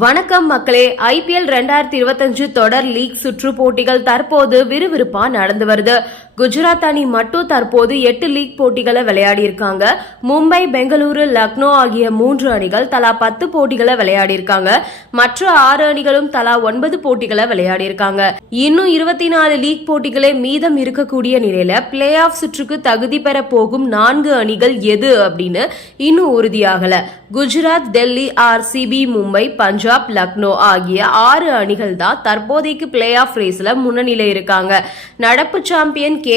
வணக்கம் மக்களே. ஐபிஎல் ரெண்டாயிரத்தி இருபத்தஞ்சு தொடர் லீக் சுற்று போட்டிகள் தற்போது விறுவிறுப்பா நடந்து வருது. குஜராத் அணி மட்டும் தற்போது எட்டு லீக் போட்டிகளை விளையாடி இருக்காங்க மும்பை பெங்களூரு லக்னோ ஆகிய மூன்று அணிகள் தலா பத்து போட்டிகளை விளையாடி இருக்காங்க மற்ற ஆறு அணிகளும் தலா ஒன்பது போட்டிகளை விளையாடி இருக்காங்க இன்னும் இருபத்தி நாலு லீக் போட்டிகளே மீதம் இருக்கக்கூடிய நிலையில பிளே ஆஃப் சுற்றுக்கு தகுதி பெற போகும் நான்கு அணிகள் எது அப்படின்னு இன்னும் உறுதியாகல. குஜராத் டெல்லி ஆர்சிபி மும்பை பஞ்சாப் லக்னோ ஆகிய ஆறு அணிகள் தான் தற்போதைக்கு பிளே ஆஃப் ரேஸ்ல முன்னணியில இருக்காங்க. நடப்பு சாம்பியன் கே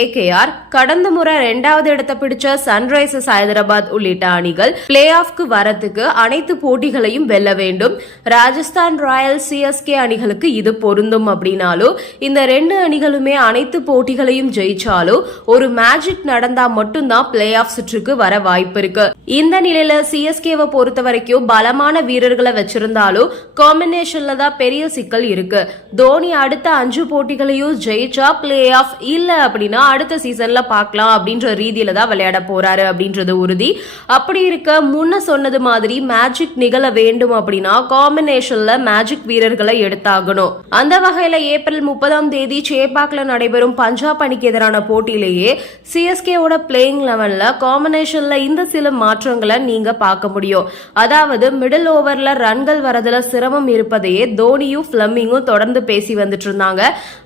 கடந்த முறை இரண்டாவது இடத்தை பிடிச்ச சன்ரைசர்ஸ் ஹைதராபாத் உள்ளிட்ட அணிகள் பிளே ஆஃப்க்கு வரத்துக்கு அனைத்து போட்டிகளையும் வெல்ல வேண்டும். ராஜஸ்தான் ராயல் சிஎஸ்கே அணிகளுக்கு இது பொருந்தும் அப்படின்னாலும் இந்த ரெண்டு அணிகளுமே அனைத்து போட்டிகளையும் ஜெயிச்சாலும் ஒரு மேஜிக் நடந்தா மட்டும்தான் பிளே ஆஃப் சுற்றுக்கு வர வாய்ப்பு இருக்கு. இந்த நிலையில சிஎஸ்கேவை பொறுத்த வரைக்கும் பலமான வீரர்களை வச்சிருந்தாலும் காம்பினேஷன்ல தான் பெரிய சிக்கல் இருக்கு. தோனி அடுத்த அஞ்சு போட்டிகளையும் ஜெயிச்சா பிளே ஆஃப் இல்ல அப்படின்னா அடுத்த சீசன்ல பார்க்கலாம் அப்படின்ற ரீதியில தான் விளையாட போறாரு அப்படின்றது உறுதி. அப்படி இருக்க முன்ன சொன்னது மாதிரி மேஜிக் நிகழ வேண்டும் அப்படின்னா காம்பினேஷன்ல மேஜிக் வீரர்களை எடுத்தாகணும். அந்த வகையில ஏப்ரல் முப்பதாம் தேதி சேப்பாக்ல நடைபெறும் பஞ்சாப் அணிக்கு எதிரான போட்டியிலேயே சிஎஸ்கேவோட பிளேயிங் லெவன்ல காம்பினேஷன்ல இந்த சில மாற்றங்களை நீங்க பார்க்க முடியும். அதாவது மிடில் ஓவர்ல ரன்கள் வரதுல சிரமம் இருப்பதையே தோனியும் பிளம்மிங்கும் தொடர்ந்து பேசி வந்துட்டு இருந்தாங்க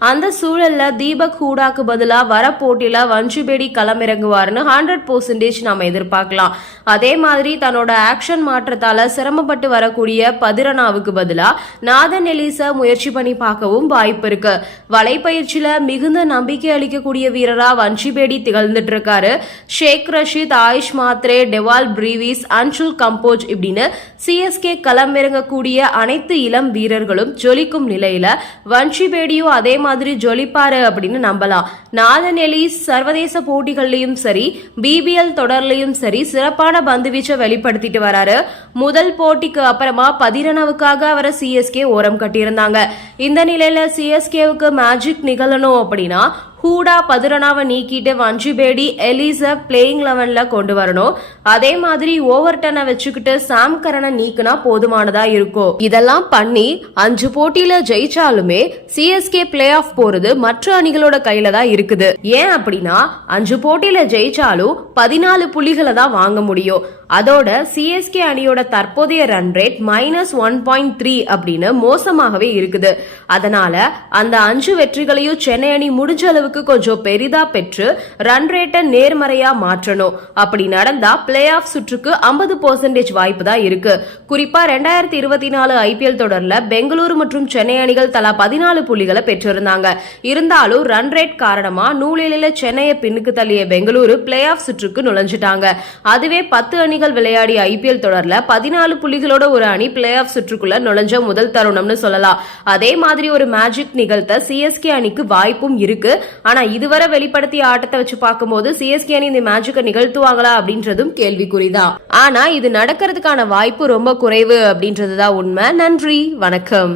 அந்த சூழல்ல தீபக் ஹூடாக்கு பதிலா வர போட்டியில வஞ்சுபேடி களமிறங்குவாருன்னு ஹண்ட்ரட் பர்சன்டேஜ் நாம எதிர்பார்க்கலாம். அதே மாதிரி தன்னோட ஆக்ஷன் மாற்றத்தால சிரமப்பட்டு வரக்கூடிய பதிரனாவுக்கு பதிலா நாதன் எலிச முயற்சி பண்ணி பார்க்கவும் வாய்ப்பு இருக்கு. வலைப்பயிற்சியில மிகுந்த நம்பிக்கை அளிக்கக்கூடிய வீரரா வஞ்சிபேடி திகழ்ந்துட்டு இருக்காரு ஷேக் ரஷீத் ஆயுஷ் மாத்ரே டெவால் பிரீவிஸ் அன்சுல் கம்போஜ் இப்படின்னு சிஎஸ்கே களமிறங்கக்கூடிய அனைத்து இளம் வீரர்களும் ஜொலிக்கும் நிலையில வன்ஷிபேடியும் அதே மாதிரி ஜொலிப்பாரு அப்படின்னு நம்பலாம். நாதன் எலிஸ் சர்வதேச போட்டிகள்லயும் சரி பிபிஎல் தொடர்லயும் சரி சிறப்பான பந்து வீச்சை வெளிப்படுத்திட்டு வராரு. முதல் போட்டிக்கு அப்புறமா பதிரனவுக்காக அவரை சிஎஸ்கே ஓரம் கட்டியிருந்தாங்க. இந்த நிலையில சிஎஸ்கேவுக்கு மேஜிக் நிகழணும் அப்படின்னா ஹூடா பதுரனாவை நீக்கிட்டு வஞ்சிபேடி எலிச பிளேயிங் லெவன்ல கொண்டு வரணும். அதே மாதிரி ஓவர்டனை வச்சுக்கிட்டு சாம் கரனை நீக்கினா போதுமானதா இருக்கும். இதெல்லாம் பண்ணி அஞ்சு போட்டியில ஜெயிச்சாலுமே சிஎஸ்கே பிளே ஆஃப் போறது மற்ற அணிகளோட கையில தான் இருக்குது. ஏன் அப்படின்னா அஞ்சு போட்டியில ஜெயிச்சாலும் பதினாலு புள்ளிகளை தான் வாங்க முடியும். அதோட சிஎஸ்கே அணியோட தற்போதைய run rate minus one point three அப்படின்னு மோசமாகவே இருக்குது. அதனால அந்த அஞ்சு வெற்றிகளையும் சென்னை அணி முடிஞ்ச அளவுக்கு கொஞ்சம் பெரிதா பெற்று ரன் ரேட்டை நேர்மறையா மாற்றணும். அப்படி நடந்தா பிளே ஆஃப் சுற்றுக்கு ஐம்பது பர்சன்டேஜ் வாய்ப்பு தான் இருக்கு. குறிப்பா ரெண்டாயிரத்தி இருபத்தி நாலு ஐபிஎல் தொடர்ல பெங்களூரு மற்றும் சென்னை அணிகள் தலா பதினாலு புள்ளிகளை பெற்றிருந்தாங்க. இருந்தாலும் ரன் ரேட் காரணமா நூலில சென்னையை பின்னுக்கு தள்ளிய பெங்களூரு பிளே ஆஃப் சுற்றுக்கு நுழைஞ்சிட்டாங்க. அதுவே பத்து அணிகள் விளையாடிய ஐபிஎல் தொடர்ல பதினாலு புள்ளிகளோட ஒரு அணி பிளே ஆஃப் சுற்றுக்குள்ள நுழைஞ்ச முதல் தருணம்னு சொல்லலாம். அதே மாதிரி ஒரு மேஜிக் நிகழ்த்த சிஎஸ்கே அணிக்கு வாய்ப்பும் இருக்கு. ஆனா இதுவரை வெளிப்படுத்திய ஆட்டத்தை வச்சு பார்க்கும்போது சிஎஸ்கே அணி இந்த மேட்சுக்கு நிகழ்த்துவாங்களா அப்படின்றதும் கேள்விக்குறிதான் ஆனா இது நடக்கிறதுக்கான வாய்ப்பு ரொம்ப குறைவு அப்படின்றதுதான் உண்மை. நன்றி. வணக்கம்.